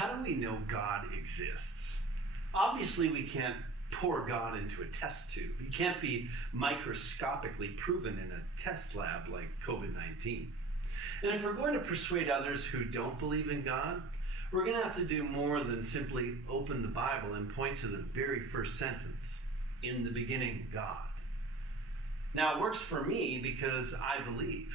how do we know God exists? Obviously, we can't pour God into a test tube. He can't be microscopically proven in a test lab like COVID-19. And if we're going to persuade others who don't believe in God, we're going to have to do more than simply open the Bible and point to the very first sentence, in the beginning, God. Now, it works for me because I believe.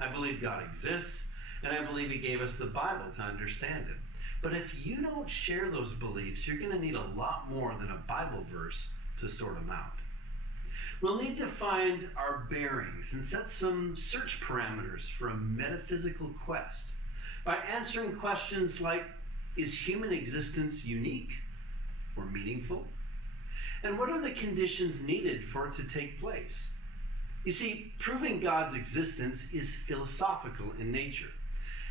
I believe God exists, and I believe He gave us the Bible to understand Him. But if you don't share those beliefs, you're going to need a lot more than a Bible verse to sort them out. We'll need to find our bearings and set some search parameters for a metaphysical quest by answering questions like, is human existence unique or meaningful? And what are the conditions needed for it to take place? You see, proving God's existence is philosophical in nature.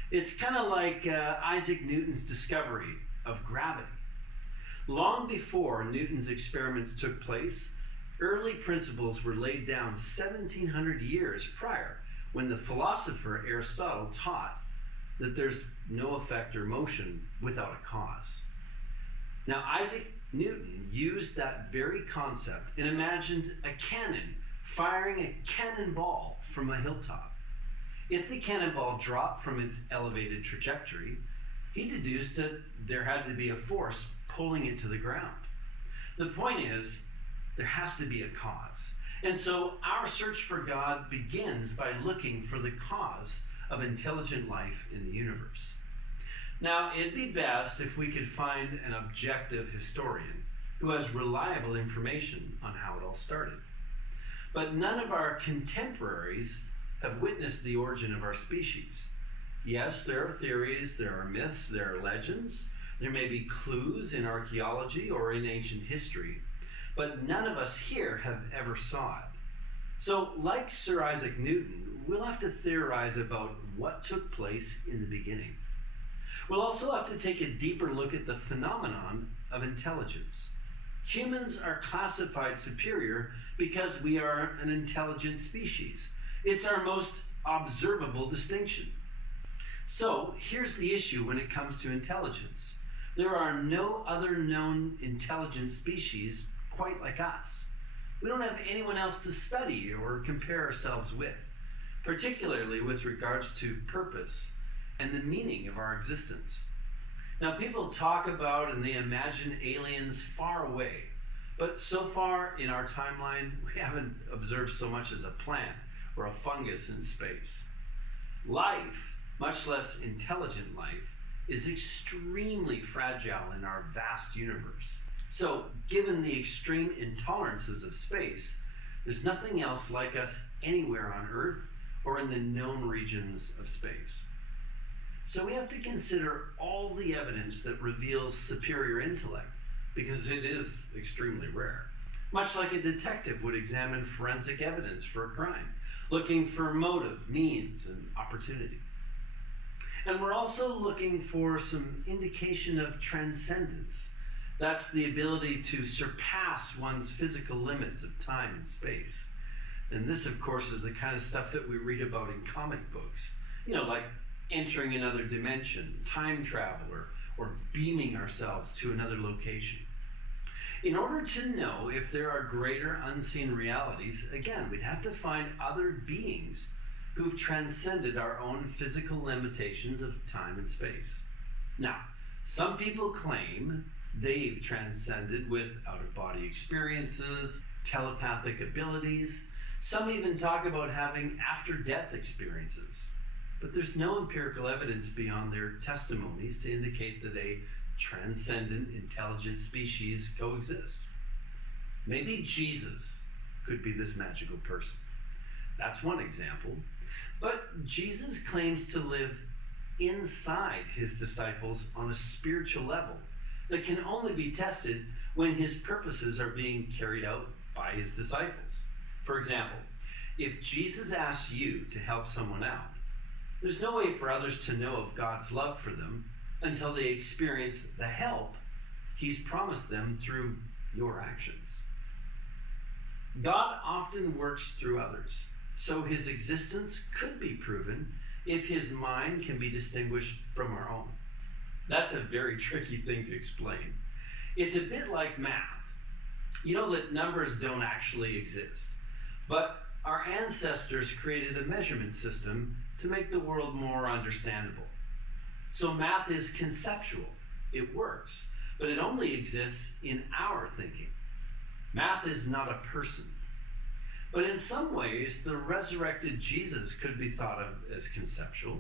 It's kind of like Isaac Newton's discovery of gravity. Long before Newton's experiments took place, early principles were laid down 1700 years prior, when the philosopher Aristotle taught that there's no effect or motion without a cause. Now, Isaac Newton used that very concept and imagined a cannon firing a cannonball from a hilltop. If the cannonball dropped from its elevated trajectory, he deduced that there had to be a force pulling it to the ground. The point is, there has to be a cause. And so our search for God begins by looking for the cause of intelligent life in the universe. Now, it'd be best if we could find an objective historian who has reliable information on how it all started. But none of our contemporaries have witnessed the origin of our species. Yes, there are theories, there are myths, there are legends, there may be clues in archaeology or in ancient history, but none of us here have ever saw it. So, like Sir Isaac Newton, we'll have to theorize about what took place in the beginning. We'll also have to take a deeper look at the phenomenon of intelligence. Humans are classified superior because we are an intelligent species. It's our most observable distinction. So here's the issue when it comes to intelligence. There are no other known intelligent species quite like us. We don't have anyone else to study or compare ourselves with, particularly with regards to purpose and the meaning of our existence. Now, people talk about and they imagine aliens far away, but so far in our timeline, we haven't observed so much as a plant or a fungus in space. Life, much less intelligent life, is extremely fragile in our vast universe. So, given the extreme intolerances of space, there's nothing else like us anywhere on Earth or in the known regions of space. So we have to consider all the evidence that reveals superior intellect, because it is extremely rare. Much like a detective would examine forensic evidence for a crime, looking for motive, means, and opportunity. And we're also looking for some indication of transcendence. That's the ability to surpass one's physical limits of time and space. And this, of course, is the kind of stuff that we read about in comic books. You know, like entering another dimension, time travel, or beaming ourselves to another location. In order to know if there are greater unseen realities, again, we'd have to find other beings who've transcended our own physical limitations of time and space. Now, some people claim they've transcended with out-of-body experiences, telepathic abilities. Some even talk about having after-death experiences. But there's no empirical evidence beyond their testimonies to indicate that a transcendent, intelligent species coexists. Maybe Jesus could be this magical person. That's one example. But Jesus claims to live inside his disciples on a spiritual level that can only be tested when his purposes are being carried out by his disciples. For example, if Jesus asks you to help someone out, there's no way for others to know of God's love for them until they experience the help he's promised them through your actions. God often works through others, so his existence could be proven if his mind can be distinguished from our own. That's a very tricky thing to explain. It's a bit like math. You know that numbers don't actually exist, but our ancestors created a measurement system to make the world more understandable. So math is conceptual. It works, but it only exists in our thinking. Math is not a person. But in some ways, the resurrected Jesus could be thought of as conceptual.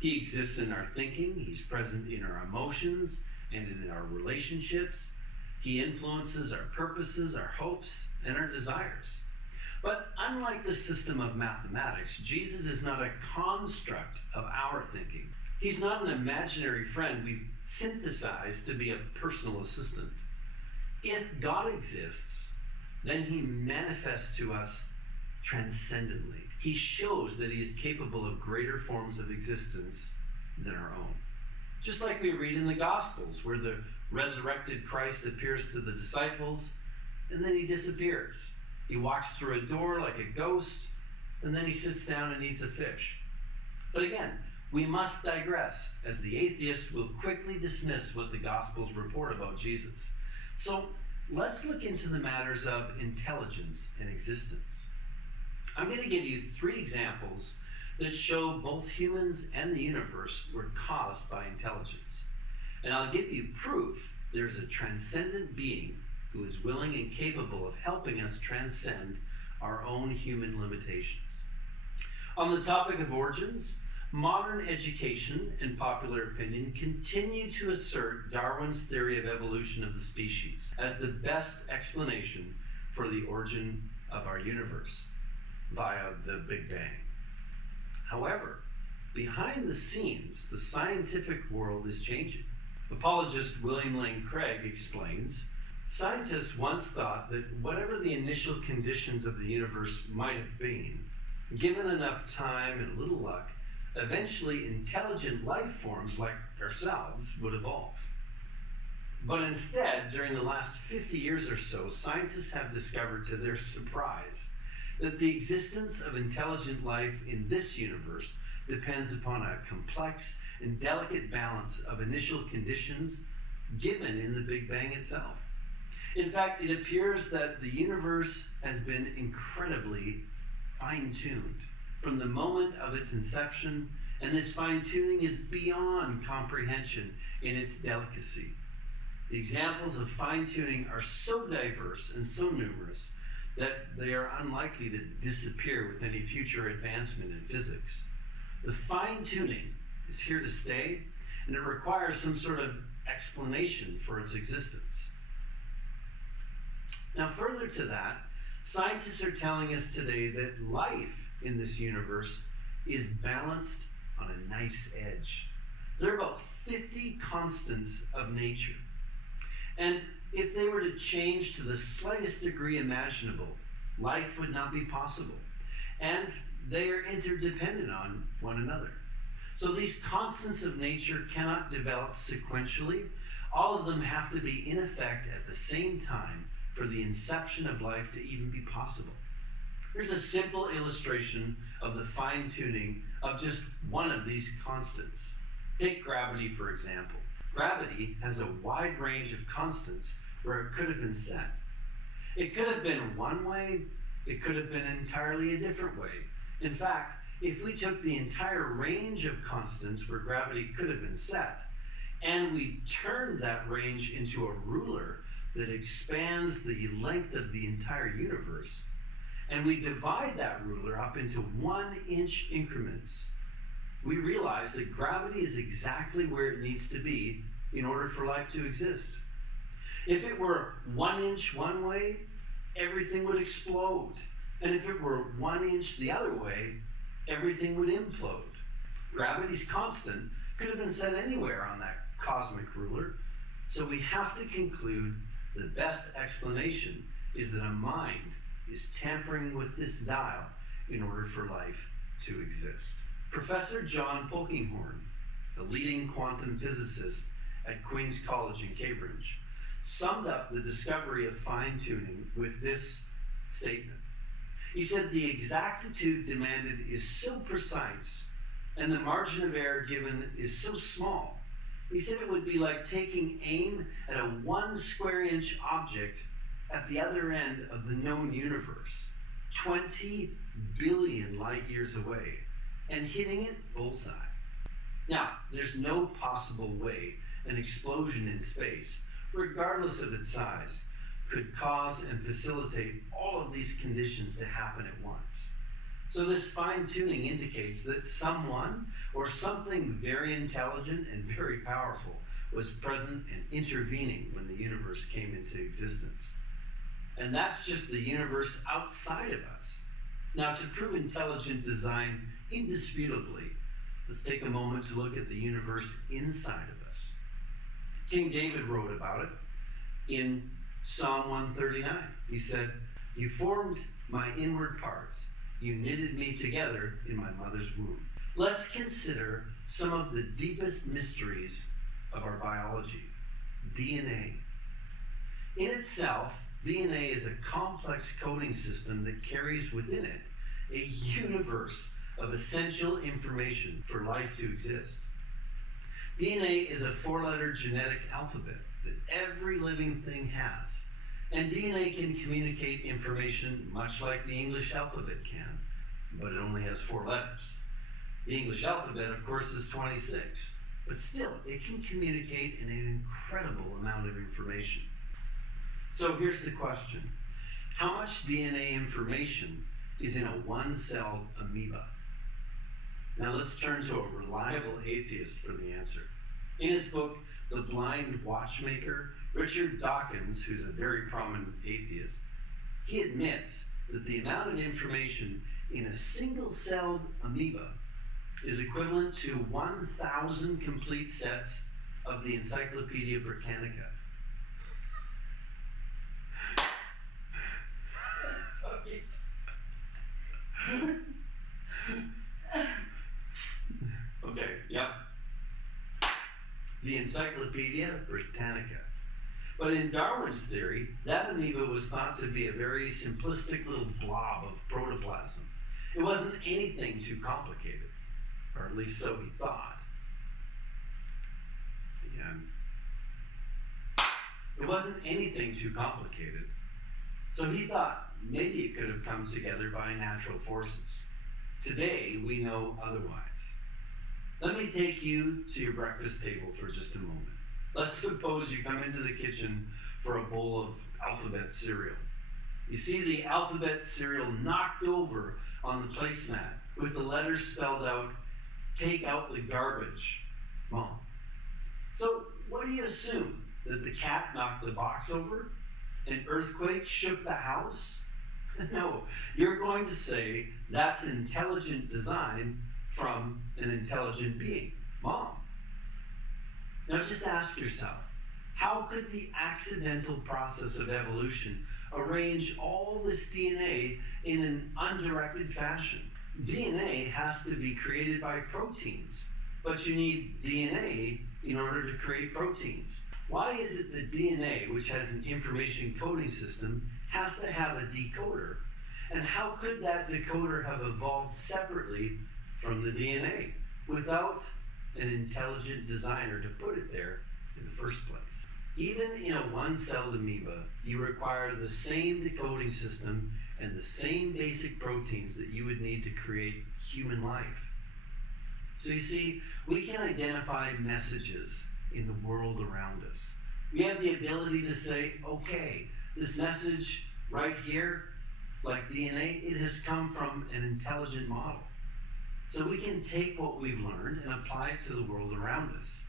He exists in our thinking, he's present in our emotions and in our relationships. He influences our purposes, our hopes, and our desires. But unlike the system of mathematics, Jesus is not a construct of our thinking. He's not an imaginary friend we've synthesized to be a personal assistant. If God exists, then he manifests to us transcendently. He shows that he is capable of greater forms of existence than our own. Just like we read in the Gospels, where the resurrected Christ appears to the disciples, and then he disappears. He walks through a door like a ghost, and then he sits down and eats a fish. But again, we must digress, as the atheist will quickly dismiss what the Gospels report about Jesus. So let's look into the matters of intelligence and existence. I'm going to give you 3 examples that show both humans and the universe were caused by intelligence. And I'll give you proof there's a transcendent being who is willing and capable of helping us transcend our own human limitations. On the topic of origins, modern education and popular opinion continue to assert Darwin's theory of evolution of the species as the best explanation for the origin of our universe via the Big Bang. However, behind the scenes, the scientific world is changing. Apologist William Lane Craig explains, scientists once thought that whatever the initial conditions of the universe might have been, given enough time and a little luck, eventually intelligent life forms like ourselves would evolve. But instead, during the last 50 years or so, scientists have discovered to their surprise that the existence of intelligent life in this universe depends upon a complex and delicate balance of initial conditions given in the Big Bang itself. In fact, it appears that the universe has been incredibly fine-tuned from the moment of its inception, and this fine-tuning is beyond comprehension in its delicacy. The examples of fine-tuning are so diverse and so numerous that they are unlikely to disappear with any future advancement in physics. The fine-tuning is here to stay, and it requires some sort of explanation for its existence. Now, further to that, scientists are telling us today that life in this universe is balanced on a knife's edge. There are about 50 constants of nature. And if they were to change to the slightest degree imaginable, life would not be possible. And they are interdependent on one another. So these constants of nature cannot develop sequentially. All of them have to be in effect at the same time for the inception of life to even be possible. Here's a simple illustration of the fine-tuning of just one of these constants. Take gravity, for example. Gravity has a wide range of constants where it could have been set. It could have been one way, it could have been entirely a different way. In fact, if we took the entire range of constants where gravity could have been set, and we turned that range into a ruler that expands the length of the entire universe, and we divide that ruler up into 1-inch increments, we realize that gravity is exactly where it needs to be in order for life to exist. If it were 1 inch one way, everything would explode. And if it were 1 inch the other way, everything would implode. Gravity's constant could have been set anywhere on that cosmic ruler, so we have to conclude the best explanation is that a mind is tampering with this dial in order for life to exist. Professor John Polkinghorne, a leading quantum physicist at Queen's College in Cambridge, summed up the discovery of fine-tuning with this statement. He said, the exactitude demanded is so precise and the margin of error given is so small He said it would be like taking aim at a 1 square inch object at the other end of the known universe, 20 billion light years away, and hitting it bullseye. Now, there's no possible way an explosion in space, regardless of its size, could cause and facilitate all of these conditions to happen at once. So this fine-tuning indicates that someone or something very intelligent and very powerful was present and intervening when the universe came into existence. And that's just the universe outside of us. Now, to prove intelligent design indisputably, let's take a moment to look at the universe inside of us. King David wrote about it in Psalm 139. He said, "You formed my inward parts. You knitted me together in my mother's womb." Let's consider some of the deepest mysteries of our biology. DNA. In itself, DNA is a complex coding system that carries within it a universe of essential information for life to exist. DNA is a 4-letter genetic alphabet that every living thing has. And DNA can communicate information much like the English alphabet can, but it only has 4 letters. The English alphabet, of course, is 26, but still, it can communicate an incredible amount of information. So here's the question. How much DNA information is in a 1-celled amoeba? Now let's turn to a reliable atheist for the answer. In his book, The Blind Watchmaker, Richard Dawkins, who's a very prominent atheist, he admits that the amount of information in a single-celled amoeba is equivalent to 1,000 complete sets of the Encyclopedia Britannica. Okay, yep. The Encyclopedia Britannica. But in Darwin's theory, that amoeba was thought to be a very simplistic little blob of protoplasm. It wasn't anything too complicated, or at least so he thought. Again. It wasn't anything too complicated. So he thought maybe it could have come together by natural forces. Today, we know otherwise. Let me take you to your breakfast table for just a moment. Let's suppose you come into the kitchen for a bowl of alphabet cereal. You see the alphabet cereal knocked over on the placemat with the letters spelled out, "Take out the garbage, Mom." So what do you assume? That the cat knocked the box over? An earthquake shook the house? No, you're going to say that's intelligent design from an intelligent being, Mom. Now just ask yourself, how could the accidental process of evolution arrange all this DNA in an undirected fashion? DNA has to be created by proteins, but you need DNA in order to create proteins. Why is it that DNA, which has an information coding system, has to have a decoder? And how could that decoder have evolved separately from the DNA without an intelligent designer to put it there in the first place? Even in a 1-celled amoeba, you require the same decoding system and the same basic proteins that you would need to create human life. So you see, we can identify messages in the world around us. We have the ability to say, okay, this message right here, like DNA, it has come from an intelligent model. So we can take what we've learned and apply it to the world around us.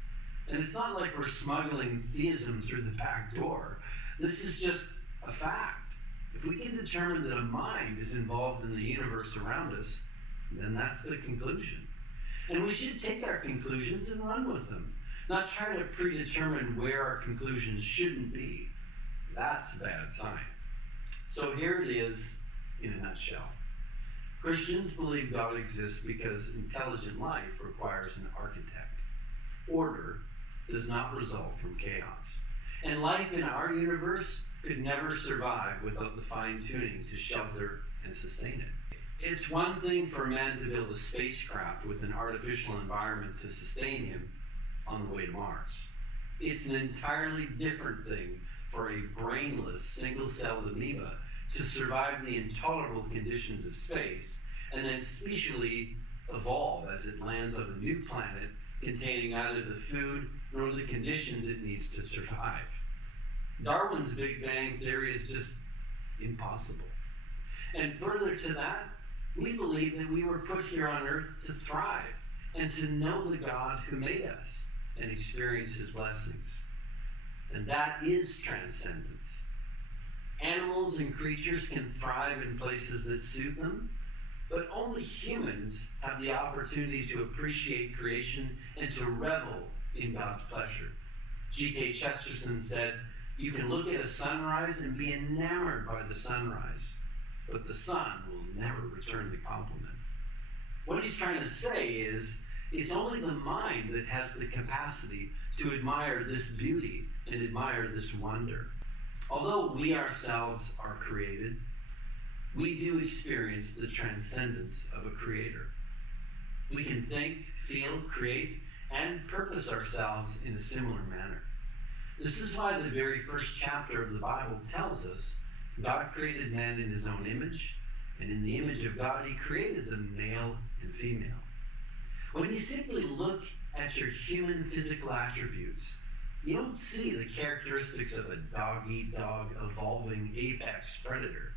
And it's not like we're smuggling theism through the back door. This is just a fact. If we can determine that a mind is involved in the universe around us, then that's the conclusion. And we should take our conclusions and run with them, not try to predetermine where our conclusions shouldn't be. That's bad science. So here it is in a nutshell. Christians believe God exists because intelligent life requires an architect. Order does not result from chaos. And life in our universe could never survive without the fine-tuning to shelter and sustain it. It's one thing for a man to build a spacecraft with an artificial environment to sustain him, on the way to Mars. It's an entirely different thing for a brainless, single-celled amoeba to survive the intolerable conditions of space and then specially evolve as it lands on a new planet containing neither the food nor the conditions it needs to survive. Darwin's Big Bang theory is just impossible. And further to that, we believe that we were put here on earth to thrive and to know the God who made us and experience his blessings. And that is transcendence. Animals and creatures can thrive in places that suit them, but only humans have the opportunity to appreciate creation and to revel in God's pleasure. G.K. Chesterton said, "You can look at a sunrise and be enamored by the sunrise, but the sun will never return the compliment." What he's trying to say is, it's only the mind that has the capacity to admire this beauty and admire this wonder. Although we ourselves are created, we do experience the transcendence of a creator. We can think, feel, create, and purpose ourselves in a similar manner. This is why the very first chapter of the Bible tells us God created man in his own image, and in the image of God he created them male and female. When you simply look at your human physical attributes, you don't see the characteristics of a dog-eat-dog evolving apex predator.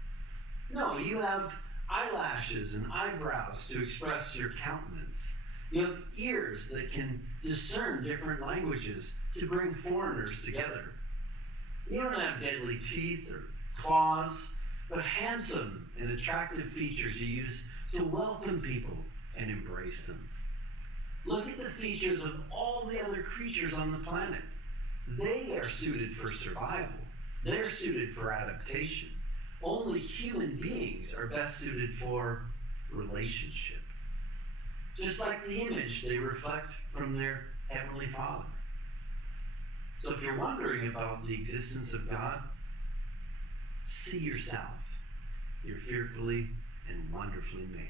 No, you have eyelashes and eyebrows to express your countenance. You have ears that can discern different languages to bring foreigners together. You don't have deadly teeth or claws, but handsome and attractive features you use to welcome people and embrace them. Look at the features of all the other creatures on the planet. They are suited for survival. They're suited for adaptation. Only human beings are best suited for relationship. Just like the image they reflect from their Heavenly Father. So if you're wondering about the existence of God, see yourself. You're fearfully and wonderfully made.